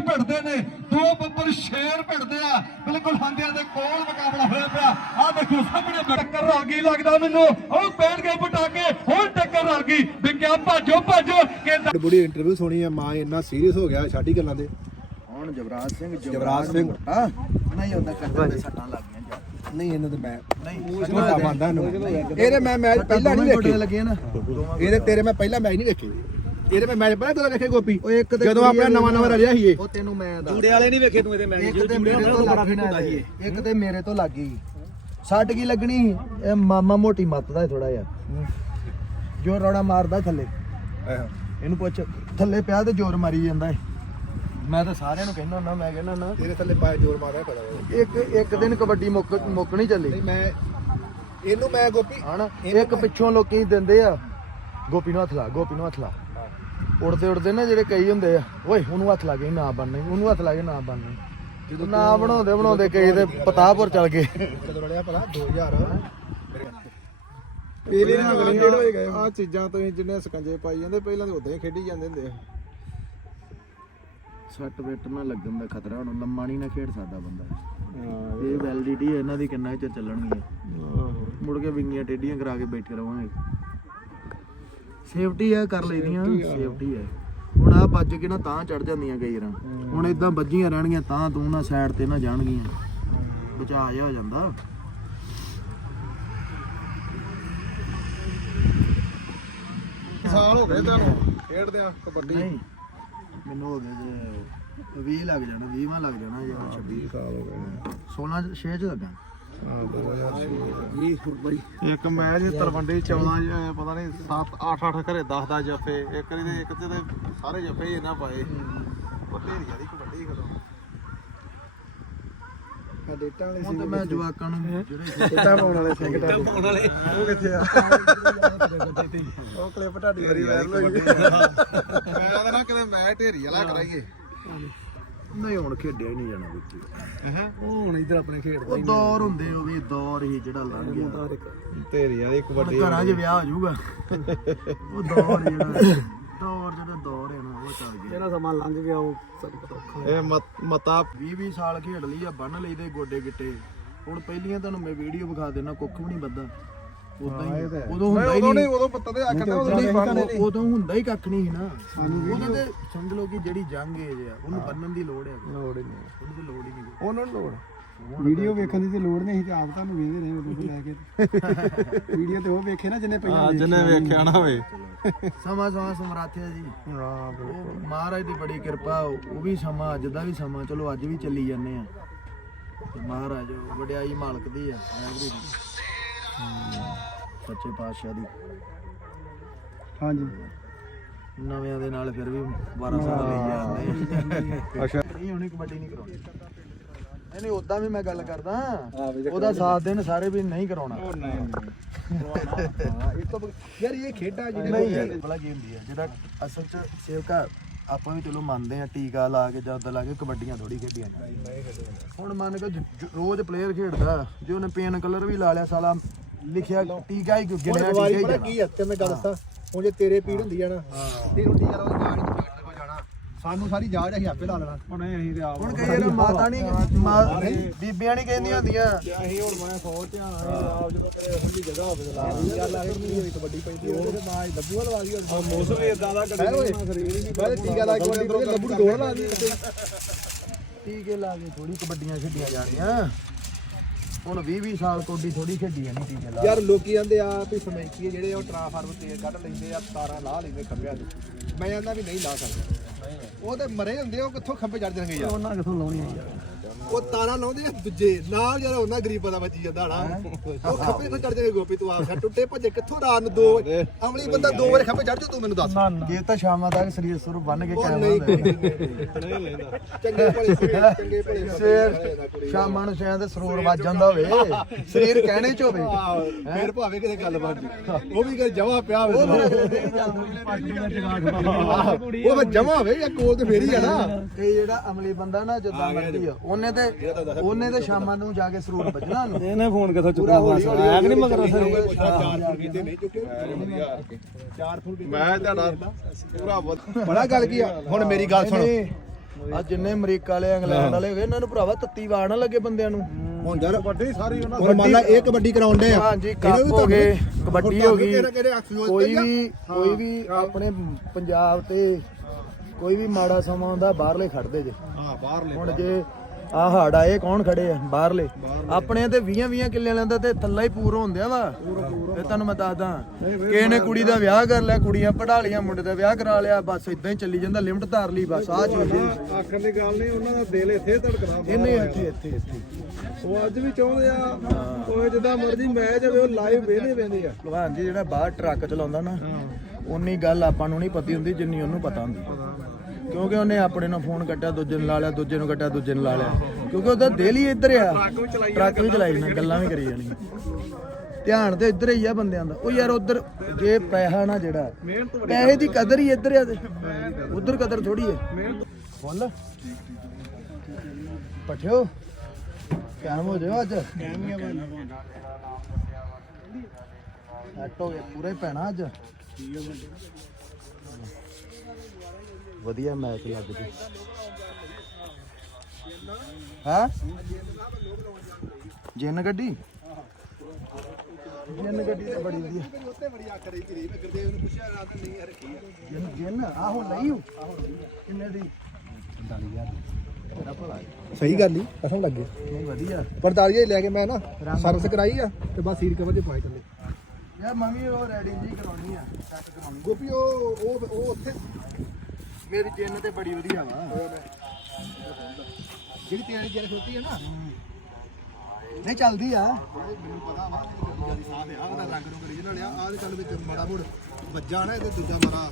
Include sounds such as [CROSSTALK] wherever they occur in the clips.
ਭਿੜਦੇ ਨੇ। ਦੋ ਬੱਬਰ ਸ਼ੇਰ ਭਿੜਦੇ ਆ। ਬਿਲਕੁਲ ਹੰਦਿਆਂ ਦੇ ਕੋਲ ਮੁਕਾਬਲਾ ਹੋਇਆ ਪਿਆ। ਆ ਦੇਖੋ ਸਾਹਮਣੇ ਟੱਕਰ ਰਲ ਗਈ ਲੱਗਦਾ ਮੈਨੂੰ। ਉਹ ਪੈਣ ਗਏ ਪਟਾਕੇ। ਹੁਣ ਟੱਕਰ ਰਲ ਗਈ। ਵਿਕਿਆ ਭਾਜੋ ਭਾਜੋ। ਕਹਿੰਦਾ ਬੜੀ ਇੰਟਰਵਿਊ ਸੁਣੀ ਹੈ ਮਾਂ ਇੰਨਾ ਸੀਰੀਅਸ ਹੋ ਗਿਆ ਛਾਟੀ ਗੱਲਾਂ ਦੇ ਹੁਣ ਜਵਰਾਜ ਸਿੰਘ ਜਵਰਾਜ ਸਿੰਘ। ਹਾਂ? ਨਹੀਂ ਉਹਦਾ ਕੰਨਾਂ ਤੇ ਸੱਟਾਂ ਲੱਗ ਗਈਆਂ ਜਾ ਨਹੀਂ ਇਹਨਾਂ ਤੇ ਮੈਂ ਨਹੀਂ ਇਹਦੇ ਮੈਂ ਮੈਚ ਪਹਿਲਾਂ ਨਹੀਂ ਵੇਖੇ ਲੱਗੀਆਂ ਨਾ। ਇਹਦੇ ਤੇਰੇ ਮੈਂ ਪਹਿਲਾਂ ਮੈਚ ਨਹੀਂ ਵੇਖੇ ਇਹਦੇ ਮੈਂ ਮੈਚ ਪਹਿਲਾਂ ਕਦੋਂ ਵੇਖੇ ਗੋਪੀ? ਉਹ ਇੱਕ ਤੇ ਜਦੋਂ ਆਪਣਾ ਨਵਾਂ ਨਵਾਂ ਰਲਿਆ ਸੀ ਇਹ। ਉਹ ਤੈਨੂੰ ਮੈਂ ਦੱਸ ਜੂੜੇ ਵਾਲੇ ਨਹੀਂ ਵੇਖੇ ਤੂੰ ਇਹਦੇ ਮੈਚ ਇੱਕ ਤੇ ਮੇਰੇ ਤੋਂ ਲੱਗ ਇੱਕ ਤੇ ਮੇਰੇ ਤੋਂ ਲੱਗ ਗਈ ਸੱਟ ਕੀ ਲੱਗਣੀ? ਇਹ ਮਾਮਾ ਮੋਟੀ ਮੱਤ ਦਾ ਥੋੜਾ ਜਿਹਾ। ਜੋ ਰੌੜਾ ਮਾਰਦਾ ਥੱਲੇ। ਇਹਨੂੰ ਪੁੱਛ ਥੱਲੇ ਪਿਆ ਤੇ ਜ਼ੋਰ ਮਾਰੀ ਜਾਂਦਾ ਏ ਮੈਂ ਤਾਂ ਸਾਰਿਆਂ ਨੂੰ ਕਹਿੰਦਾ ਹੁੰਦਾ ਮੈਂ ਕਹਿੰਦਾ ਨਾ ਤੇਰੇ ਥੱਲੇ ਪਾਏ ਜ਼ੋਰ ਮਾਰਿਆ ਪਤਾ ਵਾ। ਇੱਕ ਇੱਕ ਦਿਨ ਕਬੱਡੀ ਮੁੱਕ ਮੁੱਕ ਨਹੀਂ ਚੱਲੀ। ਮੈਂ ਇਹਨੂੰ ਮੈਂ ਗੋਪੀ ਹਨਾ? ਇੱਕ ਪਿੱਛੋਂ ਲੋਕੀ ਦਿੰਦੇ ਆ। ਗੋਪੀ ਨੂੰ ਹੱਥ ਲਾ ਗੋਪੀ ਨੂੰ ਹੱਥ ਲਾ। ਉੜਦੇ ਉੜਦੇ ਨਾ ਜਿਹੜੇ ਕਈ ਹੁੰਦੇ ਆ ਓਏ ਉਹਨੂੰ ਹੱਥ ਲਾ ਕੇ ਨਾ ਬਣਨੇ ਉਹਨੂੰ ਹੱਥ ਲਾ ਕੇ ਨਾ ਬਣਨੇ। ਜਦੋਂ ਨਾ ਬਣਾਉਂਦੇ ਬਣਾਉਂਦੇ ਕਈ ਤੇ ਪਤਾਪੁਰ ਚਲ ਗਏ। ਕਦੋਂ ਰਲਿਆ ਭਲਾ? 2000 ਪਹਿਲੇ ਨਾ ਗਏ ਆ ਚੀਜ਼ਾਂ ਤੋਂ ਹੀ ਜਿੰਨੇ ਸਕੰਜੇ ਪਾਈ ਜਾਂਦੇ ਪਹਿਲਾਂ ਤੇ ਉਦਾਂ ਹੀ ਖੇਡੀ ਜਾਂਦੇ ਹੁੰਦੇ ਆ। ਸੱਟ ਵੇਟ ਨਾ ਲੱਗਣ ਦਾ ਖਤਰਾ ਹੁਣ ਲੰਮਾ ਨਹੀਂ ਨਾ ਖੇਡ ਸਕਦਾ ਬੰਦਾ। ਇਹ ਵੈਲਿਡਿਟੀ ਇਹਨਾਂ ਦੀ ਕਿੰਨਾ ਚਿਰ ਚੱਲਣਗੀਆਂ। ਮੁੜ ਕੇ ਵਿੰਗੀਆਂ ਟੇਡੀਆਂ ਕਰਾ ਕੇ ਬੈਠੇ ਰਵਾਂਗੇ। ਸੇਫਟੀ ਆ ਕਰ ਲਈਦੀਆਂ ਸੇਫਟੀ ਆ। ਹੁਣ ਆ ਵੱਜ ਕੇ ਨਾ ਤਾਂ ਚੜ ਜਾਂਦੀਆਂ ਕਈ ਰਾਂ ਹੁਣ ਇਦਾਂ ਵੱਜੀਆਂ ਰਹਿਣਗੀਆਂ ਤਾਂ ਤੂੰ ਨਾ ਸਾਈਡ ਤੇ ਨਾ ਜਾਣਗੀਆਂ। ਬਚਾ ਜਾ ਹੋ ਜਾਂਦਾ। ਸਾਲ ਹੋ ਗਏ ਤੁਹਾਨੂੰ ਖੇਡਦੇ ਆ ਕਬੱਡੀ। ਨਹੀਂ ਮੈਨੂੰ ਹੋ ਗਏ ਜੇ 20 ਲੱਗ ਜਾਣਾ 20 ਮਾ ਲੱਗ ਜਾਣਾ ਜਾਂ 26 ਸਾਲ ਹੋ ਗਏ 16 6 ਚ ਲੱਗਾ। ਹਾਂ 2000 ਇੱਕ ਮੈਚ ਤਰਵੰਡੀ 14 ਜ- ਪਤਾ ਨਹੀਂ 7 8 8 ਘਰੇ 10 10 ਜੱਫੇ ਇੱਕ ਵਾਰੀ ਦੇ ਇੱਕ ਤੇ ਤੇ ਸਾਰੇ ਜੱਫੇ ਹੀ ਇਹਨਾਂ ਪਾਏ। ਢੇਰੀ ਵਾਲੀ ਕਬੱਡੀ ਖਲੋ ਡੇਟਾ ਵਾਲੇ ਹੁਣ ਤਾਂ ਮੈਂ ਜਵਾਕਾਂ ਨੂੰ ਜਿਹੜੇ ਡੇਟਾ ਪਾਉਣ ਵਾਲੇ ਸਿੰਘ ਪਾਉਣ ਵਾਲੇ। ਉਹ ਕਿੱਥੇ ਆ? ਉਹ ਕਲਿੱਪ ਢਾਡੀ ਵਾਰੀ ਵਾਇਰਲ ਹੋਈ। ਮੈਂ ਤਾਂ ਨਾ ਕਿਤੇ ਮੈਚ ਢੇਰੀ ਵਾਲਾ ਕਰਾਈਏ। ਨਹੀਂ ਹੁਣ ਖੇਡਿਆ ਹੀ ਨਹੀਂ ਜਾਣਾ ਵਿੱਚ। ਹਾਂ? ਹੁਣ ਇਧਰ ਆਪਣੇ ਖੇਡਦੇ ਉਹ ਦੌਰ ਹੁੰਦੇ ਉਹ ਵੀ ਦੌਰ ਹੀ ਜਿਹੜਾ ਲੰਘ ਗਿਆ। ਢੇਰੀ ਵਾਲੀ ਹੁਣ ਕਬੱਡੀ ਘਰਾਂ 'ਚ ਵਿਆਹ ਹੋ ਜਾਊਗਾ। ਉਹ ਦੌਰ ਜਿਹੜਾ ਦੌਰ ਜਿਹੜਾ ਦੌਰ ਹੈ ਨਾ ਉਹ ਚੱਲ ਗਿਆ। ਜਿਹੜਾ ਸਮਾਂ ਲੰਘ ਗਿਆ ਉਹ ਔਖਾ ਇਹ ਮਤ- ਮਤਾ 20 20 ਸਾਲ ਖੇਡ ਲਈ ਆ ਬੰਨ ਲਈਦੇ ਗੋਡੇ ਗਿੱਟੇ ਹੁਣ ਪਹਿਲੀਆਂ ਤੁਹਾਨੂੰ ਮੈਂ ਵੀਡੀਓ ਵਿਖਾ ਦੇਣਾ ਕੁੱਖ ਵੀ ਨਹੀਂ ਬੱਦਾ ਉਦਾਂ ਹੀ ਉਦੋਂ ਹੁੰਦਾ ਹੀ ਉਦੋਂ ਨਹੀਂ। ਨਹੀਂ ਉਦੋਂ ਪਤਾ ਤੇ ਆਖਦਾ ਉਦੋਂ ਨਹੀਂ, ਨਹੀਂ ਬੰਨ੍ਹਦੇ। ਉਦੋਂ ਹੁੰਦਾ ਹੀ ਕੱਖ ਨਹੀਂ ਸੀ ਨਾ। ਉਹਦੇ ਤੇ ਸਮਝ ਲਓ ਕਿ ਜਿਹੜੀ ਜੰਗ ਏਜ ਆ ਉਹਨੂੰ ਬੰਨਣ ਦੀ ਲੋੜ ਹੈ ਲੋੜ ਹੀ ਨਹੀਂ। ਉਹਨੂੰ ਤੇ ਲੋੜ ਹੀ ਨਹੀਂ ਉਹਨਾਂ ਨੂੰ ਲੋੜ। ਵੀਡੀਓ ਵੇਖਣ ਦੀ ਤੇ ਲੋੜ ਨਹੀਂ ਸੀ ਤੇ ਆਪ ਤੁਹਾਨੂੰ ਵੇਖਦੇ ਰਹੇ ਉਦੋਂ ਤੋਂ ਲੈ ਕੇ। [LAUGHS] ਵੀਡੀਓ ਤੇ ਉਹ ਵੇਖੇ ਨਾ ਜਿੰਨੇ ਪਹਿਲਾਂ ਜਿਹਨੇ ਵੇਖਿਆ ਨਾ ਹੋਵੇ। ਸਮਾਂ ਸਮਾਂ ਸਮਰਾਥਿਆ ਜੀ। ਹਾਂ ਉਹ ਮਹਾਰਾਜ ਦੀ ਬੜੀ ਕਿਰਪਾ ਉਹ ਵੀ ਸਮਾਂ ਅੱਜ ਦਾ ਵੀ ਸਮਾਂ। ਚਲੋ ਅੱਜ ਵੀ ਚੱਲੀ ਜਾਂਦੇ ਆ। ਤੇ ਮਹਾਰਾਜ ਵਡਿਆਈ ਮਾਲਕ ਦੀ ਆ। ਵਾਹਿਗੁਰੂ ਸੱਚੇ ਪਾਤਸ਼ਾਹ ਦੀ। ਹਾਂਜੀ। ਨਵਿਆਂ ਦੇ ਨਾਲ ਫਿਰ ਵੀ 12 ਸਾਲ ਲਈ ਜਾਂਦੇ ਅੱਛਾ। ਨਹੀਂ ਹੁਣੀ ਕਬੱਡੀ ਨਹੀਂ ਕਰਾਉਣੀ। ਨਹੀਂ ਨਹੀਂ ਉਦਾਂ ਵੀ ਮੈਂ ਗੱਲ ਕਰਦਾ। ਉਹਦਾ ਸਾਥ ਦੇਣ ਸਾਰੇ ਵੀ ਨਹੀਂ ਕਰਾਉਣਾ। ਯਾਰ ਇਹ ਖੇਡਾਂ ਯਾਰ ਭਲਾ ਕੀ ਹੁੰਦੀ ਹੈ ਜਿਹੜਾ ਅਸਲ ਚ ਸੇਵਕਾ ਆਪਾਂ ਵੀ ਚਲੋ ਮੰਨਦੇ ਆ ਟੀਕਾ ਲਾ ਕੇ ਜਦ ਲਾ ਕੇ ਕਬੱਡੀਆਂ ਥੋੜੀ ਖੇਡੀਆਂ ਹੁਣ ਮੰਨ ਕੇ ਰੋਜ਼ ਪਲੇਅਰ ਖੇਡਦਾ ਜੇ ਉਹਨੇ ਪੇਨ ਕਲਰ ਵੀ ਲਾ ਲਿਆ ਸਾਲਾ ਲਿਖਿਆ ਟੀਕਾ ਹੀ ਗਿਣਿਆ ਟੀਕਾ ਹੀ ਪਤਾ। ਕੀ ਹੈ ਤੇ ਮੈਂ ਗੱਲ ਦੱਸਾਂ ਹੁਣ ਜੇ ਤੇਰੇ ਪੀੜ ਹੁੰਦੀ ਆ ਨਾ ਤੇ ਰੋਟੀ ਉਹ ਜਾਣ ਨਹੀਂ ਡਾਕਟਰ ਕੋਲ ਜਾਣਾ। ਸਾਨੂੰ ਸਾਰੀ ਜਾਂਚ ਅਸੀਂ ਆਪੇ ਲਾ ਲੈਣਾ। ਹੁਣ ਅਸੀਂ ਤੇ ਆਪ ਹੁਣ ਕਈ ਵਾਰ ਮਾਤਾ ਨਹੀਂ ਮਾਂ ਬੀਬੀਆਂ ਨਹੀਂ ਕਹਿੰਦੀਆਂ ਹੁੰਦੀਆਂ। ਅਸੀਂ ਹੁਣ ਮੈਂ ਸੋਚ ਆ ਆਪ ਜਦੋਂ ਕਿਤੇ ਇਹੋ ਜਿਹੀ ਜਗ੍ਹਾ ਹੋਵੇ ਲਾ ਲਈ ਯਾਰ ਲਾ ਕੇ ਨਹੀਂ ਕਬੱਡੀ ਪੈਂਦੀ ਉਹਦੇ ਤੇ ਬਾਜ ਦੱਬੂ ਲਵਾ ਦੀ ਮੌਸਮ ਵੀ ਇਦਾਂ ਦਾ ਹੈ ਓਏ ਮੈਂ ਟੀਕਾ ਲਾ ਕੇ ਕਬੱਡੀ ਤੇ ਲੱਭੂ ਦੋੜ ਲਾ ਦੀ ਟੀਕੇ ਲਾ ਕੇ ਥੋੜੀ ਕਬੱਡੀਆਂ ਖੇਡੀਆਂ ਜਾਣੀਆਂ। ਹੁਣ 20 20 ਸਾਲ ਕੋਡੀ ਥੋੜੀ ਖੇਡੀ ਜਾਣੀ ਟੀਕੇ ਲਾ ਯਾਰ ਲੋਕੀ ਕਹਿੰਦੇ ਆ ਵੀ ਸਮੈਕੀ ਜਿਹੜੇ ਉਹ ਟ੍ਰਾਂਸਫਾਰਮਰ ਤੇਲ ਕੱਢ ਲੈਂਦੇ ਆ ਤਾਰਾਂ ਲਾ ਲੈਂਦੇ ਖੰਭਿਆਂ ਨੂੰ ਮੈਂ ਕਹਿੰਦਾ ਵੀ ਨਹੀਂ ਲਾ ਸਕਦੇ। ਉਹ ਤੇ ਮਰੇ ਹੁੰਦੇ ਆ, ਉਹ ਕਿੱਥੋਂ ਖੰਭੇ ਚੜ ਜਾਣਗੇ ਯਾਰ? ਉਹਨਾਂ ਕਿੱਥੋਂ ਲਾਉਣੀਆਂ ਯਾਰ? ਉਹ ਤਾਰਾਂ ਲਾਉਂਦੇ ਆ ਦੂਜੇ ਨਾਲ ਯਾਰ ਉਹਨਾਂ ਗਰੀਬਾਂ ਦਾ ਵੱਜੀ ਜਾਂਦਾ ਹਣਾ। ਉਹ ਖੰਭੇ ਤੋਂ ਚੜ ਜਾਣਗੇ ਗੋਪੀ ਤੂੰ ਆਪ ਟੁੱਟੇ ਭੱਜੇ ਕਿੱਥੋਂ ਰਾਤ ਨੂੰ ਦੋ ਅਮਲੀ ਬੰਦਾ ਦੋ ਵਾਰ ਖੰਭੇ ਚੜ ਜਾ ਤੂੰ ਮੈਨੂੰ ਦੱਸ। ਜੇ ਤਾਂ ਸ਼ਾਮਾਂ ਤੱਕ ਸਰੀਰ ਸੁਰ ਬੰਨ ਕੇ ਉਹ ਕੈਮਰਾ ਨਹੀਂ ਨਹੀਂ ਲੈਂਦਾ। ਚੰਗੇ ਭਲੇ ਚੰਗੇ ਭਲੇ ਸਵੇਰ ਸ਼ਾਮਾਂ ਨੂੰ ਸ਼ਾਇਦ ਸਰੋਰ ਵੱਜ ਜਾਂਦਾ ਹੋਵੇ। ਸਰੀਰ ਕਹਿਣੇ ਚ ਹੋਵੇ। ਫੇਰ ਭਾਵੇਂ ਕਿਤੇ ਗੱਲ ਬਣ ਜੀ ਉਹ ਵੀ ਕਿ ਜਮਾ ਪਿਆ ਹੋਵੇ। ਉਹ ਜਮਾ ਹੋਵੇ। ਜਾਂ ਕੋਲ ਤੇ ਫੇਰ ਹੀ ਆ ਨਾ। ਇਹ ਜਿਹੜਾ ਅਮਲੀ ਬੰਦਾ ਨਾ ਜਿੱਦਾਂ ਮਰਦੀ ਆ। ਉਹਨੇ ਤੇ ਉਹਨੇ ਤੇ ਸ਼ਾਮਾਂ ਨੂੰ ਜਾ ਕੇ ਸਰੂਰ ਵੱਜਣਾ ਨੂੰ ਇਹਨੇ ਫੋਨ ਕਿੱਥੋਂ ਪੂਰਾ ਹੌਲੀ ਹੌਲੀ ਆਇਆ ਕਿ ਨਹੀਂ ਮਗਰ ਚਾਰ ਫੁੱਟ ਕੀਤੇ ਨਹੀਂ ਚੁੱਕੇ। ਚਾਰ ਫੁੱਟ ਮੈਂ ਤੁਹਾਡਾ ਪੂਰਾ ਬੜਾ ਗੱਲ ਕੀ ਆ? ਹੁਣ ਮੇਰੀ ਗੱਲ ਸੁਣ। ਆ ਜਿੰਨੇ ਅਮਰੀਕਾ ਵਾਲੇ ਇੰਗਲੈਂਡ ਵਾਲੇ ਹੋਗੇ ਇਹਨਾਂ ਨੂੰ ਭਰਾਵਾ ਤੱਤੀ ਵਾਰ ਨਾ ਲੱਗੇ ਬੰਦਿਆਂ ਨੂੰ। ਹੁਣ ਯਾਰ ਵੱਡੀ ਸਾਰੀ ਉਹਨਾਂ ਹੁਣ ਮੰਨ ਲਾ ਇਹ ਕਬੱਡੀ ਕਰਾਉਣ ਦੇ ਆ। ਹਾਂਜੀ ਇਹਨੂੰ ਕੱਪ ਵੀ ਹੋ ਗਏ ਕਬੱਡੀ ਹੋ ਗਈ। ਕੋਈ? ਵੀ ਕੋਈ ਵੀ ਆਪਣੇ ਪੰਜਾਬ ਤੇ ਕੋਈ ਵੀ ਮਾੜਾ ਸਮਾਂ ਹੁੰਦਾ ਬਾਹਰਲੇ ਖੜਦੇ ਜੇ। ਹਾਂ ਬਾਹਰਲੇ ਹੁਣ ਜੇ ਆ ਹੜ ਆਏ ਕੌਣ ਖੜੇ ਆ? ਬਾਹਰਲੇ। ਆਪਣੇ ਤੇ 20 20 ਕਿੱਲੇ ਲੈਂਦਾ ਤੇ ਥੱਲਾ ਹੀ ਪੂਰ ਹੁੰਦਿਆ ਵਾ। ਇਹ ਤੁਹਾਨੂੰ ਮੈਂ ਦੱਸਦਾ। ਕਿਸੇ ਨੇ ਕੁੜੀ ਦਾ ਵਿਆਹ ਕਰ ਲਿਆ ਕੁੜੀਆਂ ਪੜਾ ਲੀਆਂ ਮੁੰਡੇ ਦਾ ਵਿਆਹ ਕਰਾ ਲਿਆ ਬਸ ਇਦਾਂ ਹੀ ਚੱਲੀ ਜਾਂਦਾ ਲਿਮਟ ਧਾਰ ਲਈ ਬਸ ਆ ਚੀਜ਼। ਆਖਣ ਦੀ ਗੱਲ ਨਹੀਂ ਉਹਨਾਂ ਦਾ ਦਿਲ ਇੱਥੇ ਧੜਕਦਾ ਇਹਨੇ ਇੱਥੇ ਇੱਥੇ ਇੱਥੇ। ਉਹ ਅੱਜ ਵੀ ਚਾਹੁੰਦੇ ਆ ਉਹ ਜਿੱਦਾਂ ਮਰਜ਼ੀ ਮੈਚ ਹੋਵੇ ਉਹ ਲਾਈਵ ਵੇਖਦੇ ਪੈਂਦੇ ਆ। ਭਲਵਾਨ ਜੀ ਜਿਹੜਾ ਬਾਹਰ ਟਰੱਕ ਚਲਾਉਂਦਾ ਨਾ ਉਨੀ ਗੱਲ ਆਪਾਂ ਨੂੰ ਨਹੀਂ ਪਤੀ ਹੁੰਦੀ ਜਿੰਨੀ ਉਹਨੂੰ ਪਤਾ ਹੁੰਦੀ। ਕਿਉਂਕਿ ਉਹਨੇ ਆਪਣੇ ਨੂੰ ਫੋਨ ਕੱਟਿਆ, ਦੂਜੇ ਨੂੰ ਲਾ ਲਿਆ, ਦੂਜੇ ਨੂੰ ਕੱਟਿਆ, ਦੂਜੇ ਨੂੰ ਲਾ ਲਿਆ। ਕਿਉਂਕਿ ਉਹਦਾ ਦਿਲ ਹੀ ਇੱਧਰ ਆ। ਟਰੱਕ ਵੀ ਚਲਾਈ ਜਾਣਾ ਗੱਲਾਂ ਵੀ ਕਰੀ ਜਾਣੀਆਂ ਧਿਆਨ ਤੇ ਇੱਧਰ ਹੀ ਆ ਬੰਦਿਆਂ ਦਾ। ਉਹ ਯਾਰ ਉਧਰ ਜੇ ਪੈਸਾ ਨਾ ਜਿਹੜਾ, ਪੈਸੇ ਦੀ ਕਦਰ ਹੀ ਇੱਧਰ ਆ ਤੇ। ਉਧਰ ਕਦਰ ਥੋੜੀ ਹੈ ਬੋਲ। ਪਠਿਓ, ਕਾਇਮ ਹੋ ਜਾਓ ਅੱਜ। ਸੈੱਟ ਹੋ ਗਿਆ, ਪੂਰਾ ਹੀ ਪੈਣਾ ਅੱਜ। ਵਧੀਆ ਮੈਚ ਲੱਗ ਜੂ ਹਾਂ? ਜਿੰਨ ਗੱਡੀ? ਜਿੰਨ ਗੱਡੀ ਤੇ ਬੜੀ ਵਧੀਆ। ਉੱਤੇ ਬੜੀ ਅੱਖ ਰਹੀ ਗਰੀਬ ਗੁਰਦੇਵ ਨੂੰ ਪੁੱਛਿਆ ਰਾਤ ਨਹੀਂ ਰੱਖੀ ਜਿੰਨ ਜਿੰਨ? ਆਹੋ ਲਈ ਹੂੰ। ਕਿੰਨੇ ਦੀ? 40000 ਤੇਰਾ ਭਲਾ ਹੈ। ਸਹੀ ਗੱਲ ਹੀ ਕਸਮ ਲੱਗੇ ਨਹੀਂ ਵਧੀਆ। 45 ਲੈ ਕੇ ਮੈਂ ਨਾ ਸਰਵਿਸ ਕਰਾਈ ਆ ਤੇ ਬਸ ਸੀਟ ਕਵਰ ਦੇ ਪਾਏ ਚੱਲੇ ਯਾਰ ਮੰਮੀ ਉਹ ਰੈਡੀ ਜੀ ਕਰਾਉਣੀ ਆ। ਸੈੱਟ ਕਰਾਉਣੀ ਗੋਪੀ ਉਹ ਉਹ ਉੱਥੇ ਮੇਰੀ ਜਿੰਨ ਤੇ ਬੜੀ ਵਧੀਆ ਵਾ। ਜਿਹੜੀ ਤੇਰੀ ਜਿਹੜੀ ਖੋਤੀ ਹੈ ਨਾ ਨਹੀਂ ਚੱਲਦੀ ਆ। ਮੈਨੂੰ ਪਤਾ ਵਾ ਜ਼ਿਆਦਾ ਸਾਹ ਆ ਉਹਦਾ ਰੰਗ ਨੂੰ origignal ਆ ਆਹ ਦੇ ਚੱਲ ਵਿੱਚ ਮਾੜਾ ਮੋੜ ਵੱਜਾ ਨਾ ਇਹਦੇ ਦੂਜਾ ਮਾਰਾ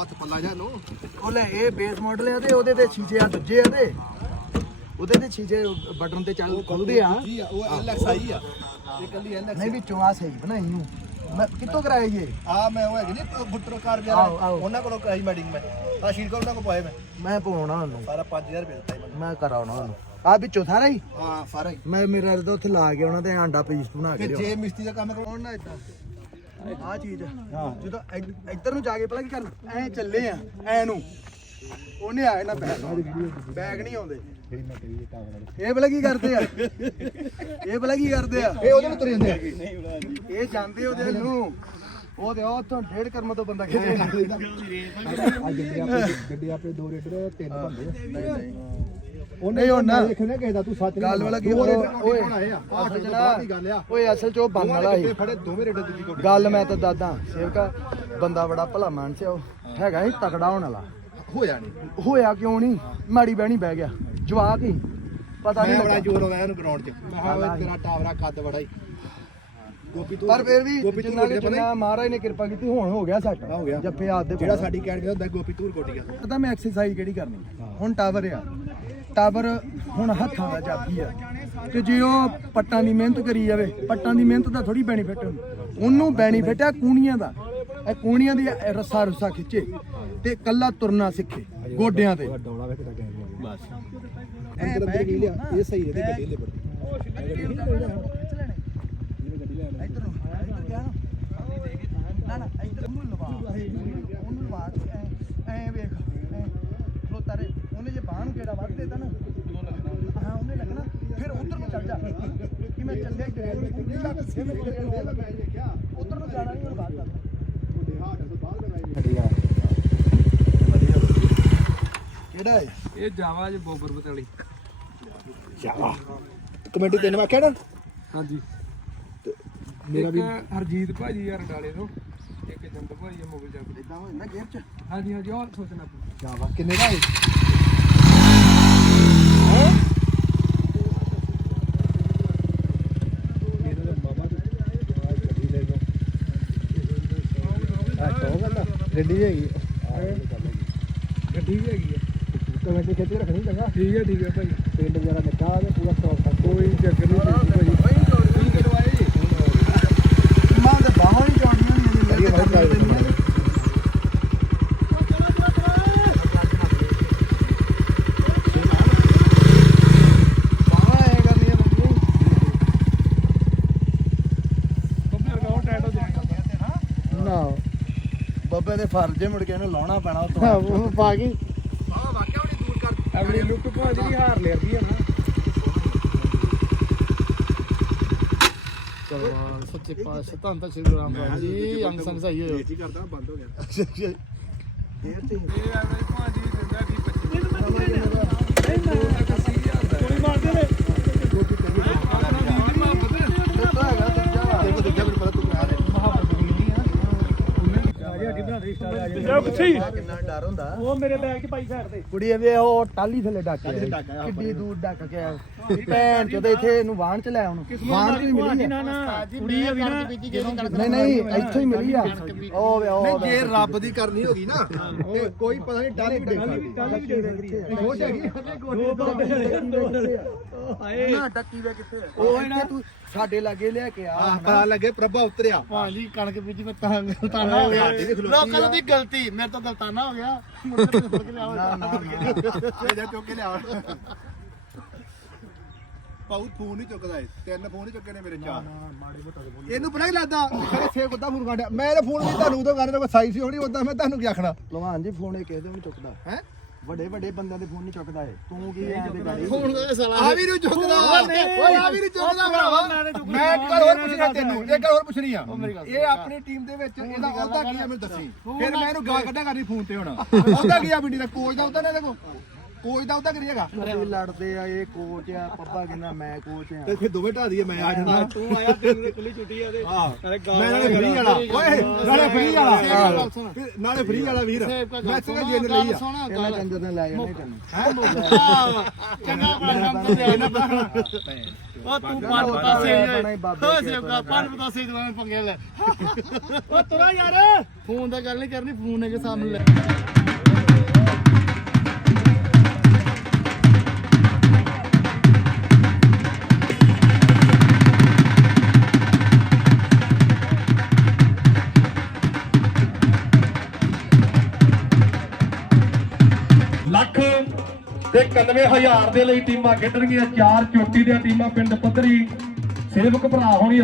ਹੱਥ ਪੱਲਾ ਜਾ ਨੂੰ ਉਹ ਲੈ ਇਹ ਬੇਸ ਮਾਡਲ ਆ ਤੇ ਉਹਦੇ ਤੇ ਸ਼ੀਸ਼ੇ ਆ ਦੂਜੇ ਆ ਤੇ। ਉਹਦੇ ਤੇ ਸ਼ੀਸ਼ੇ ਬਟਨ ਤੇ ਚੱਲ ਖੁੱਲਦੇ ਆ। ਉਹ ਐਲਐਕਸ ਆਈ ਆ। ਇਹ ਕੱਲੀ ਐਲਐਕਸ ਨਹੀਂ ਵਿੱਚੋਂ ਆ ਸਹੀ ਬਣਾਈ ਨੂੰ। ਮੈਂ ਕਿੱਥੋਂ ਕਰਾਇਆ ਇਹ? ਆ ਮੈਂ ਉਹ ਹੈਗੇ ਨੇ ਬੁੱਟਰ ਕਾਰ ਆਹੋ, ਵਿਆਹ ਆਹੋ। ਉਹਨਾਂ ਕੋਲੋਂ ਕਰਾਈ ਮੈਡਿੰਗ ਮੈਂ। ਆ ਸ਼ੀਟ ਕੋਲ ਉਹਨਾਂ ਕੋਲ ਪਾਏ ਮੈਂ। ਮੈਂ ਪਾਉਣਾ ਉਹਨੂੰ। ਸਾਰਾ 5000 ਰੁਪਏ ਦਿੱਤਾ ਸੀ ਮੈਨੂੰ। ਮੈਂ ਕਰਾਉਣਾ ਉਹਨੂੰ। ਆ ਵਿੱਚੋਂ ਸਾਰਾ ਹੀ? ਹਾਂ ਸਾਰਾ ਹੀ। ਮੈਂ ਮੇਰਾ ਤਾਂ ਉੱਥੇ ਲਾ ਕੇ ਉਹਨਾਂ ਤੇ ਆਂਡਾ ਪੀਸ ਬਣਾ ਕੇ ਲਿਆਉਣਾ। ਜੇ ਮਿਸਤਰੀ ਦਾ ਕੰਮ ਕਰਾਉਣਾ ਨਾ ਇਦਾਂ। ਆ ਚੀਜ਼ ਹਾਂ। ਜਦੋਂ ਇਧ- ਇੱਧਰ ਨੂੰ ਜਾ ਕੇ ਪਤਾ ਕੀ ਕਰ ਐ ਚੱਲੇ ਆ ਐ ਨੂੰ। ਉਹਨੇ ਆਏ ਨਾ ਬੈਗ। ਬੈਗ ਨਹੀਂ ਆਉਂਦੇ। ਇਹ ਭਲਾ ਕੀ ਕਰਦੇ ਆ? ਇਹ ਕੀ ਕਰਦੇ ਆ? ਇਹ ਉਹਦੇ ਨੂੰ ਤੁਰੇ ਜਾਂਦੇ ਆ। ਇਹ ਜਾਂਦੇ ਉਹਦੇ ਨੂੰ। ਉਹ ਤੋਂ ਡੇਢ ਕਰਮ ਤੋਂ ਬੰਦਾ ਆ ਗੱਡੀ ਆਪੇ ਗੱਡੀ ਆਪੇ ਦੋ ਰੇਡਰ ਤਿੰਨ ਬੰਦੇ ਨਹੀਂ ਨਹੀਂ। ਉਹਨੇ ਹੁਣ ਨਾ। ਦੇਖਣਾ ਕਿਸੇ ਦਾ ਤੂੰ ਸੱਚ ਗੱਲ ਵਾਲਾ ਕੀ ਦੋ ਓਏ ਓਏ ਅਸਲ ਚ ਬਾਅਦ ਦੀ ਗੱਲ ਆ। ਓਏ ਅਸਲ ਚ ਉਹ ਬੰਨ ਵਾਲਾ ਸੀ। ਗੱਲ ਮੈਂ ਤਾਂ ਦਾਦਾ ਸੇਵਕਾ ਬੰਦਾ ਬੜਾ ਭਲਾ ਮਾਨਸ ਆ ਉਹ। ਹੈਗਾ ਹੀ ਤਕੜਾ ਹੋਣ ਵਾਲਾ। ਹੋਇਆ ਨਹੀਂ ਹੋਇਆ ਕਿਉਂ ਨਹੀਂ ਮਾੜੀ ਬਹਿਣੀ ਬਹਿ ਗਿਆ। ਜਵਾਕ ਹੀ। ਪਤਾ ਮੈਂ ਨਹੀਂ ਬੜਾ ਲੱਗਾ ਜ਼ੋਰ ਆਉਂਦਾ ਇਹਨੂੰ ਗਰਾਊਂਡ 'ਚ। ਮੈਂ ਕਿਹਾ ਤੇਰਾ ਟਾਵਰਾ ਕੱਦ ਬੜਾ ਹੀ। ਗੋਪੀ ਤੂੰ ਪਰ ਫਿਰ ਵੀ ਗੋਪੀ ਤੂੰ ਜਿੰਨਾ ਕੋਟੀਆ ਕਿ ਪਤਾ ਜਿੰਨਾ ਮਹਾਰਾਜ ਨੇ ਕਿਰਪਾ ਕੀਤੀ ਹੁਣ ਹੋ ਗਿਆ ਸੈੱਟ। ਹੋ ਗਿਆ। ਜੱਫੇ ਆਦ ਦੇ ਜਿਹੜਾ ਸਾਡੀ ਦਾ ਹੁੰਦਾ ਗੋਪੀ ਤੂਰ ਕੋਟੀਆ ਪਤਾ ਮੈਂ ਐਕਸਰਸਾਈਜ਼ ਕਿਹੜੀ ਕਰਨੀ? ਹੁਣ ਟਾਵਰ ਆ। ਟਾਵਰ ਹੁਣ ਹੱਥਾਂ ਦਾ ਚਾਬੀ ਆ। ਤੇ ਜੇ ਉਹ ਪੱਟਾਂ ਦੀ ਮਿਹਨਤ ਕਰੀ ਜਾਵੇ ਪੱਟਾਂ ਦੀ ਮਿਹਨਤ ਦਾ ਥੋੜੀ ਬੈਨੀਫਿਟ ਉਹਨੂੰ ਬੈਨੀਫਿਟ ਆ ਕੂਣੀਆਂ ਦਾ। ਇਹ ਕੂਣੀਆਂ ਦੀ ਰੱਸਾ ਰੱਸਾ ਖਿੱਚੇ ਤੇ ਕੱਲਾ ਤੁਰਨਾ ਸਿੱਖੇ ਗੋਡਿਆਂ ਤੇ। ਡੌਲਾ ਵੇ ਕਿਦਾਂ ਕਹਿੰਦੇ ਬਸ ਅੰਦਰ ਅੰਦਰ ਕੀ ਲਿਆ ਇਹ ਸਹੀ ਗੱਡੀ ਨਾ। ਇੱਧਰ ਨੂੰ ਲਵਾ ਉਹਨੂੰ ਵੇਖ ਜੇ ਬਾਹ ਨੂੰ ਕਿਹੜਾ ਵੱਧ ਦੇਤਾ ਨਾ ਹਾਂ ਉਹਨੇ ਲੱਗਣਾ। ਫਿਰ ਉਧਰ ਨੂੰ ਚੱਲ ਜਾ। ਕਿ ਮੈਂ ਚੱਲਿਆ ਕਿ ਉਧਰ ਨੂੰ ਜਾਣਾ ਨਹੀਂ ਹੁਣ ਬਾਹਰ ਚੱਲ ਕਿਹੜਾ ਹੈ? ਇਹ ਜਾਵਾ ਜ ਬੋਬਰ ਬਤਲੀ ਕਮੇਟੀ ਤੈਨੂੰ ਆਖਿਆ ਨਾ? ਹਾਂਜੀ। ਮੇਰਾ ਵੀ ਹਰਜੀਤ ਭਾਜੀ ਯਾਰ ਡਾਲੇ ਤੋਂ ਇੱਕ ਜੰਦ ਭਾਜੀ ਆ ਮੋਬਾਈਲ ਚੱਕ ਇਦਾਂ ਹੋ ਜਾਂਦਾ ਗੇਅਰ ਚ? ਹਾਂਜੀ ਹਾਂਜੀ ਉਹ ਸੋਚਣਾ। ਜਾਵਾ ਕਿੰਨੇ ਦਾ ਹੈ? ਗੱਡੀ ਹੈਗੀ। ਗੱਡੀ ਵੀ ਹੈਗੀ ਕਮੇਟੀ ਖੇਤੀ ਰੱਖਣੀ ਚੰਗਾ। ਠੀਕ ਹੈ ਠੀਕ ਹੈ ਭਾਈ। ਪਿੰਡ ਵਗੈਰਾ ਨਿੱਕਾ ਤੇ ਪੂਰਾ ਸਟਾਕ ਕੋਈ ਚੱਕਰ ਨਹੀਂ ਭਾਈ। ਮਾਂ ਦੇ ਬਾਹਾਂ ਹੀ ਵਧੀਆ ਚਲਾਏ ਨੇ। ਬਾਹਾਂ ਐ ਕਰਨੀਆਂ ਬੰਦੀਆਂ ਕੰਪਿਊਟਰ ਦਾ ਟੈਟੋ ਦੇ ਨਾ। ਬੱਬੇ ਦੇ ਫਰਜ਼ ਮੁੜ ਕੇ ਇਹਨੂੰ ਲਾਉਣਾ ਪੈਣਾ ਉਤੋਂ। ਹਾਂ ਵੀ ਅਗਲੀ ਲੁੱਟ ਭਾਜੀ ਦੀ ਹਾਰ ਲਿਆਦੀ ਆ ਨਾ। ਚਲੋ ਸੱਚੇ ਪਾਤਸ਼ਾਹ ਧੰਨ ਤਾਂ ਸ਼੍ਰੀ ਗੁਰੂ ਰਾਮਦਾਸ ਜੀ। ਅੰਗ ਸੰਗ ਸਹੀ ਹੋਇਓ ਜੀ ਕਰਦਾ ਬੰਦ ਹੋ ਗਿਆ। ਫੇਰ ਤੇ ਇਹ ਐਵੇਂ ਭਾਜੀ ਦਿੰਦਾ 20 25 ਕੁੜੀ ਮਾਰਦੇ ਨੇ ਕਿੰਨਾ ਡਰ ਹੁੰਦਾ ਉਹ ਮੇਰੇ ਬੈਗ 'ਚ ਪਾਈ ਸਾਈਡ ਤੇ ਕੁੜੀ ਵੇ ਉਹ ਟਾਲੀ ਥੱਲੇ ਡੱਕ ਆਇਆ ਕਿੱਡੀ ਦੂਰ ਡੱਕ ਆਇਆ ਭੈਣ ਚੋਦ ਇੱਥੇ ਇਹਨੂੰ ਵਾਹਣ ਚ ਲੈ ਆਉਣ ਵਾਹਣ ਚ ਹੀ ਮਿਲੀ ਆ ਨਾ ਕੁੜੀ ਆ ਵੀ ਨਾ ਨਹੀਂ ਨਹੀਂ ਇੱਥੋਂ ਹੀ ਮਿਲੀ ਆ ਉਹ ਵੇ ਉਹ ਨਹੀਂ ਵੇ ਜੇ ਰੱਬ ਦੀ ਕਰਨੀ ਹੋਗੀ ਨਾ ਤੇ ਕੋਈ ਪਤਾ ਨਹੀਂ ਟਾਲੀ ਵੀ ਦੇਖ ਹੋ ਜਾਏਗੀ ਨਾ ਡੱਕੀ ਵੇ ਕਿੱਥੇ? ਆ? ਉਹ ਇੱਥੇ ਤੂੰ ਸਾਡੇ ਲਾਗੇ ਲਿਆ ਕੇ ਆ ਆਹ ਪਤਾ ਲੱਗੇ ਪ੍ਰਭਾ ਉਤਰਿਆ। ਭਾਜੀ ਕਣਕ ਵਿੱਚ ਮੈਂ ਤਾਂ ਗਲਤਾਨਾ ਹੋ ਗਿਆ। ਸਾਡੀ ਵੀ ਖਲੋਤੀ ਲੋਕਾਂ ਆ। ਦੀ ਗਲਤੀ ਮੇਰੇ ਤੋਂ ਗਲਤਾਨਾ ਹੋ ਗਿਆ। ਮੁੰਡੇ ਤੋਂ ਫੜ ਕੇ ਲਿਆਓ ਨਾ ਨਾ। ਇਹ ਜਾ ਚੁੱਕ ਕੇ ਲਿਆ ਪਾਉ ਫੋਨ ਨਹੀਂ ਚੁੱਕਦਾ ਇਹ। ਤਿੰਨ ਫੋਨ ਹੀ ਚੁੱਕੇ ਨੇ ਮੇਰੇ ਚਾਰ। ਇਹਨੂੰ ਪਤਾ ਹੀ ਲੱਗਦਾ? ਮੇਰੇ ਛੇ ਕੁੱਤਾ ਫੋਨ ਕਾਟਿਆ ਮੇਰੇ ਫੋਨ ਵੀ ਤੁਹਾਨੂੰ ਉਦੋਂ ਕਰਨੇ ਕੋਈ ਸਾਈ ਸੀ ਹੋਣੀ ਉਦੋਂ ਮੈਂ ਤੁਹਾਨੂੰ ਕੀ ਆਖਣਾ? ਭਲਵਾਨ ਜੀ ਫੋਨ ਇਹ ਕਿਸੇ ਦੇ ਵੀ ਚੁੱਕਦਾ। ਹੈ? ਵੱਡੇ ਵੱਡੇ ਬੰਦਿਆਂ ਦੇ ਫੋਨ ਨਹੀਂ ਚੁੱਕਦਾ ਇਹ। ਤੂੰ ਕੀ ਐਂ ਦੇ ਗਾੜੀ ਫੋਨ ਦਾ ਸਾਲਾ? ਆ ਵੀ ਨਹੀਂ ਚੁੱਕਦਾ। ਓਏ ਆ ਵੀ ਨਹੀਂ ਚੁੱਕਦਾ ਭਰਾਵਾ। ਮੈਂ ਇੱਕ ਗੱਲ ਹੋਰ ਪੁੱਛਣਾ ਤੈਨੂੰ ਇੱਕ ਗੱਲ ਹੋਰ ਪੁੱਛਣੀ ਆ। ਇਹ ਆਪਣੀ ਟੀਮ ਦੇ ਵਿੱਚ ਇਹਦਾ ਅਹੁਦਾ ਕੀ ਆ ਮੈਨੂੰ ਦੱਸੀ? ਫਿਰ ਮੈਂ ਇਹਨੂੰ ਗਾਲ ਕੱਢਿਆ ਕਰਨੀ ਫੋਨ ਤੇ ਹੁਣ। [LAUGHS] ਅਹੁਦਾ ਕੀ ਆ ਬਿੰਡੀ ਦਾ? ਕੋਚ ਦਾ ਅਹੁਦਾ ਨਾ ਦੇਖੋ ਕੋਚ ਦਾ ਅਹੁਦਾ ਕਰੀ ਹੈਗਾ? ਇਹ ਲੜਦੇ ਆ ਇਹ ਕੋਚ ਆ ਪੱਪਾ ਕਹਿੰਦਾ ਮੈਂ ਕੋਚ ਆ। ਤੇ ਫਿਰ ਦੋਵੇਂ ਢਾ ਦਈਏ ਮੈਂ ਆ ਜਾਣਾ। ਤੂੰ ਆਇਆ ਦੇ ਖੁੱਲੀ ਛੁੱਟੀ ਆ ਤੇ ਹਾਂ। ਨਾਲੇ ਮੈਂ ਨਾਲੇ ਫ੍ਰੀ ਵਾਲਾ। ਓਏ ਨਾਲੇ ਫ੍ਰੀ ਵਾਲਾ। ਫਿਰ ਨਾਲੇ ਫ੍ਰੀ ਵਾਲਾ ਵੀਰ। ਮੈਂ ਸਿਰ ਜੇਨ ਲਈ ਆ। ਇਹਨਾਂ ਕੰਜਰ ਨੇ ਲੈ ਜਾਣੇ ਤੈਨੂੰ ਚੰਗਾ ਬੜਾ ਕੰਮ ਤੇ ਆਇਆ ਨਾ। ਉਹ ਤੂੰ ਪੰਜ ਪਤਾਸੇ ਸੇਵਕਾ ਪੰਜ ਪਤਾਸੇ ਜਵਾਨ ਪੰਗੇ ਲੈ। [LAUGHS] ਉਹ ਤੁਰਾ ਯਾਰ। ਫੋਨ ਦਾ ਗੱਲ ਨਹੀਂ ਕਰਨੀ ਫੋਨ ਕੇ ਸਾਹਮਣੇ। ਲੈ ਤੇ 91000 ਦੇ ਲਈ ਟੀਮਾਂ ਖੇਡਣਗੀਆਂ। ਚਾਰ ਚੋਟੀ ਦੀਆਂ ਟੀਮਾਂ ਪਿੰਡ ਪੱਧਰੀ। ਸੇਵਕ ਭਰਾ ਹੋਣੀ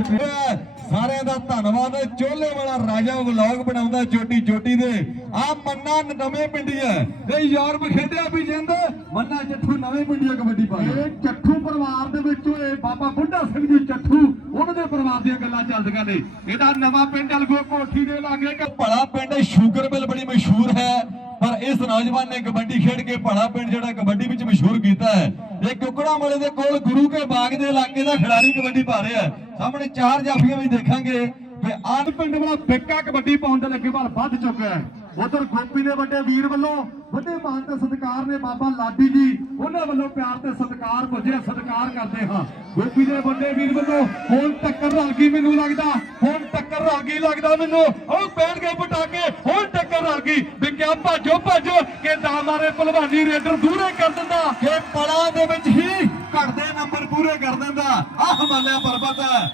ਸਾਰਿਆਂ ਦਾ ਧੰਨਵਾਦ। ਚੋਲੇ ਵਾਲਾ ਰਾਜਾ ਵਲੌਗ ਬਣਾਉਂਦਾ ਚੋਟੀ ਚੋਟੀ ਦੇ। ਆ ਮੰਨਾ ਨਵੇਂ ਪਿੰਡੀ ਹੈ। ਇਹ ਯੂਰਪ ਖੇਡਿਆ ਵੀ ਜਿੰਦ। ਮੰਨਾ ਚੱਠੂ ਨਵੇਂ ਪਿੰਡੀਆਂ ਕਬੱਡੀ ਪਾ ਇਹ ਚੱਠੂ ਪਰਿਵਾਰ ਦੇ ਵਿੱਚੋਂ ਇਹ ਬਾਬਾ ਬੁੱਢਾ ਸਿੰਘ ਜੀ ਚੱਠੂ ਉਹਨਾਂ ਦੇ ਪਰਿਵਾਰ ਦੀਆਂ ਗੱਲਾਂ ਚੱਲਦੀਆਂ ਨੇ। ਇਹਦਾ ਨਵਾਂ ਪਿੰਡ ਅਲਗੋ ਕੋਠੀ ਦੇ ਲਾਗੇ ਇੱਕ ਭਲਾ ਪਿੰਡ ਸ਼ੂਗਰ ਮਿਲ ਬੜੀ ਮਸ਼ਹੂਰ ਹੈ। ਪਰ ਇਸ ਨੌਜਵਾਨ ਨੇ ਕਬੱਡੀ ਖੇਡ ਕੇ ਭਾੜਾ ਪਿੰਡ ਜਿਹੜਾ ਕਬੱਡੀ ਵਿੱਚ ਮਸ਼ਹੂਰ ਕੀਤਾ ਹੈ। ਇਹ ਕੁਕੜਾ ਵਾਲੇ ਦੇ ਕੋਲ ਗੁਰੂ ਕੇ ਬਾਗ ਦੇ ਇਲਾਕੇ ਦਾ ਖਿਡਾਰੀ ਕਬੱਡੀ ਪਾ ਰਿਹਾ ਹੈ। ਸਾਹਮਣੇ ਚਾਰ ਜਾਫੀਆਂ ਵੀ ਦੇਖਾਂਗੇ ਤੇ ਆਨ ਪਿੰਡ ਵਾਲਾ ਬਿੱਕਾ ਕਬੱਡੀ ਪਾਉਣ ਦੇ ਲੱਗੇ ਵੱਲ ਵੱਧ ਚੁੱਕਿਆ ਹੈ। ਉਧਰ ਗੋਪੀ ਦੇ ਵੱਡੇ ਵੀਰ ਵੱਲੋਂ ਵੱਡੇ ਮਾਨ ਤੇ ਸਤਿਕਾਰ ਨੇ ਬਾਬਾ ਲਾਡੀ ਜੀ, ਉਹਨਾਂ ਵੱਲੋਂ ਪਿਆਰ ਤੇ ਸਤਿਕਾਰ ਭੁੱਜਿਆ ਸਤਿਕਾਰ ਕਰਦੇ ਹਾਂ। ਗੋਪੀ ਦੇ ਵੱਡੇ ਵੀਰ ਵੱਲੋਂ ਹੁਣ ਟੱਕਰ ਰਲ ਗਈ ਮੈਨੂੰ ਲੱਗਦਾ, ਹੁਣ ਟੱਕਰ ਰਲ ਗਈ ਲੱਗਦਾ ਮੈਨੂੰ। ਉਹ ਪੈਣ ਗਏ ਪਟਾਕੇ, ਹੁਣ ਟੱਕਰ ਰਲ ਗਈ ਵੀ ਭਾਜੋ ਭਾਜੋ, ਕਿ ਦਾ ਮਾਰੇ ਭਲਵਾਨੀ ਰੇਡਰ ਦੂਰੇ ਕਰ ਦਿੰਦਾ। ਇਹ ਪਲਾਂ ਦੇ ਵਿੱਚ ਹੀ ਘਟਦੇ ਨੰਬਰ ਪੂਰੇ ਕਰ ਦਿੰਦਾ। ਆ ਹਿਮਾਲਿਆ ਪਰਬਤ ਹੈ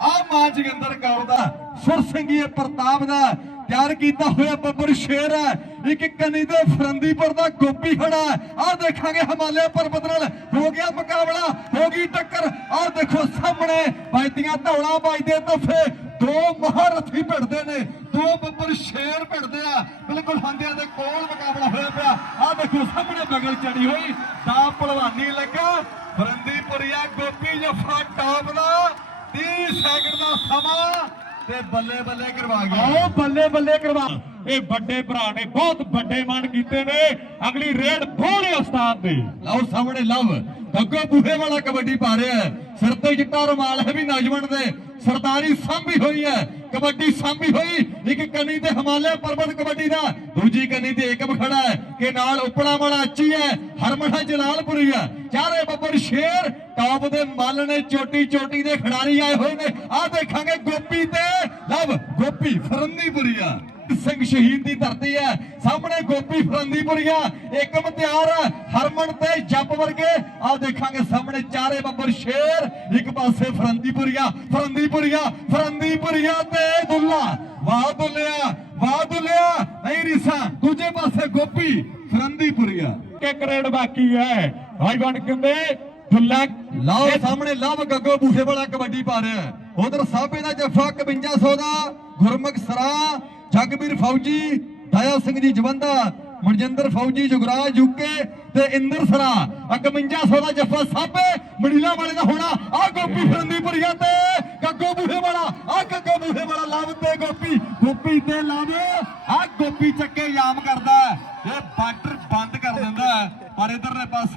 ਆ ਮਾਂ ਜਗਿੰਦਰ ਕੌਰ ਦਾ, ਸੁਰ ਸਿੰਘੀਏ ਪ੍ਰਤਾਪ ਦਾ। ਤਿਆਰ ਕੀਤਾ ਹੋਇਆ ਬੱਬਰ ਸ਼ੇਰ ਹੈ। ਇੱਕ ਕਨੀ ਦੇ ਫਰੰਦੀਪੁਰ ਦਾ ਗੋਪੀ ਖੜਾ ਆ ਦੇਖਾਂਗੇ ਹਿਮਾਲਿਆ ਪਰਬਤ ਨਾਲ। ਹੋ ਗਿਆ ਮੁਕਾਬਲਾ, ਹੋ ਗਈ ਟੱਕਰ। ਆ ਦੇਖੋ ਸਾਹਮਣੇ, ਵੱਜਦੀਆਂ ਧੌਲਾ ਵੱਜਦੇ ਤਫੇ ਦੋ ਮਹਾਰਥੀ ਭਿੜਦੇ ਨੇ, ਦੋ ਬੱਬਰ ਸ਼ੇਰ ਭਿੜਦੇ ਆ। ਬਿਲਕੁਲ ਹੰਦਿਆਂ ਦੇ ਕੋਲ ਮੁਕਾਬਲਾ ਹੋਇਆ ਪਿਆ। ਆ ਦੇਖੋ ਸਾਹਮਣੇ ਬਗਲ ਚੜੀ ਹੋਈ। ਦਾ ਭਲਵਾਨੀ ਲੱਗਾ। ਫਰੰਦੀਪੁਰੀਆ ਗੋਪੀ ਜਫਾ ਟਾਪ ਦਾ। 30 ਸੈਕਿੰਡ ਦਾ ਸਮਾਂ। ਤੇ ਬੱਲੇ ਬੱਲੇ ਕਰਵਾ ਗਿਆ ਆਓ ਬੱਲੇ ਬੱਲੇ ਕਰਵਾ। ਇਹ ਵੱਡੇ ਭਰਾ ਨੇ ਬਹੁਤ ਵੱਡੇ ਮਨ ਕੀਤੇ ਨੇ। ਅਗਲੀ ਰੇਡ ਬੋਲੇ ਉਸਤਾਦ ਦੀ ਲਓ ਸਾਹਮਣੇ ਲਵ ਗੱਗੋ ਬੂਹੇ ਵਾਲਾ ਕਬੱਡੀ ਪਾ ਰਿਹਾ ਹੈ। ਸਿਰ ਤੇ ਚਿੱਟਾ ਰੁਮਾਲ ਹੈ ਵੀ ਨੌਜਵਾਨ ਦੇ। ਸਰਦਾਰੀ ਸਾਂਭੀ ਹੋਈ ਹੈ। ਕਬੱਡੀ ਸਾਂਭੀ ਹੋਈ। ਇੱਕ ਕੰਨੀ ਤੇ ਹਿਮਾਲਿਆ ਪਰਬਤ ਕਬੱਡੀ ਦਾ। ਦੂਜੀ ਕੰਨੀ ਤੇ ਏਕਮ ਖੜਾ ਹੈ ਕਿ ਨਾਲ ਉਪੜਾ ਵਾਲਾ ਅੱਚੀ ਹੈ, ਹਰਮਨ ਜਲਾਲਪੁਰੀ ਹੈ। ਚਾਰੇ ਬੱਬਰ ਸ਼ੇਰ, ਟਾਪ ਦੇ ਮੱਲ ਨੇ ਚੋਟੀ ਚੋਟੀ ਦੇ ਖਿਡਾਰੀ ਆਏ ਹੋਏ ਨੇ। ਆਹ ਦੇਖਾਂਗੇ ਗੋਪੀ ਤੇ ਲਵ, ਗੋਪੀ ਫਰੰਦੀਪੁਰੀਆ ਸਿੰਘ ਸ਼ਹੀਦ ਦੀ ਧਰਤੀ ਹੈ। ਸਾਹਮਣੇ ਗੋਪੀ ਫਰੰਦੀਪੁਰੀਆ ਏਕਮ ਤਿਆਰ ਹੈ ਹਰਮਨ ਤੇ ਜੱਪ ਵਰਗੇ। ਆਹ ਦੇਖਾਂਗੇ ਸਾਹਮਣੇ ਚਾਰੇ ਬੱਬਰ ਸ਼ੇਰ ਇੱਕ ਪਾਸੇ ਫਰੰਦੀਪੁਰੀਆ ਫਰੰਦੀਪੁਰੀਆ ਫਰੰਦੀਪੁਰੀਆ ਤੇ ਦੁੱਲਾ। ਵਾਹ ਦੁੱਲਿਆ ਵਾਹ ਦੁੱਲਿਆ ਨਹੀਂ ਰੀਸਾ ਦੂਜੇ ਪਾਸੇ ਗੋਪੀ ਫਰੰਦੀਪੁਰੀਆ। ਕਿ ਕਰੇੜ ਬਾਕੀ ਹੈ। ਭਾਈ ਬਣ ਕਹਿੰਦੇ ਦੁੱਲਾ। ਲਾਓ ਸਾਹਮਣੇ ਲਵ ਗੱਗੋ ਬੂਹੇ ਵਾਲਾ ਕਬੱਡੀ ਪਾ ਰਿਹਾ ਉਧਰ ਸਾਬੇ ਦਾ ਜੱਫਾ 5100 ਦਾ ਗੁਰਮੁਖ ਸਰਾ ਜਗਬੀਰ ਫੌਜੀ, ਦਇਆ ਸਿੰਘ ਜੀ ਜਵੰਦਾ ਮਨਜਿੰਦਰ ਫੌਜੀ, ਜੁਗਰਾਜ ਯੂਕੇ ਤੇ ਇੰਦਰ ਸਰਾ 5100 ਦਾ ਜੱਫਾ ਸਾਬੇ ਮੜੀਲਾ ਵਾਲੇ ਦਾ ਹੋਣਾ ਆ ਗੋਪੀ ਫਰੰਦੀ ਭਰੀਆ ਤੇ, ਗੱਗੋ ਬੂਹੇ ਵਾਲਾ ਆ ਗੱਗੋ ਬੂਹੇ ਵਾਲਾ ਲਵ ਤੇ ਗੋਪੀ ਗੋਪੀ ਤੇ ਲਵ ਆ ਗੋਪੀ ਚੱਕੇ ਯਾਮ ਕਰਦਾ ਇਹ ਬਾਰਡਰ ਬੰਦ ਕਰ ਦਿੰਦਾ ਪਰ ਇਧਰਲੇ ਪਾਸੇ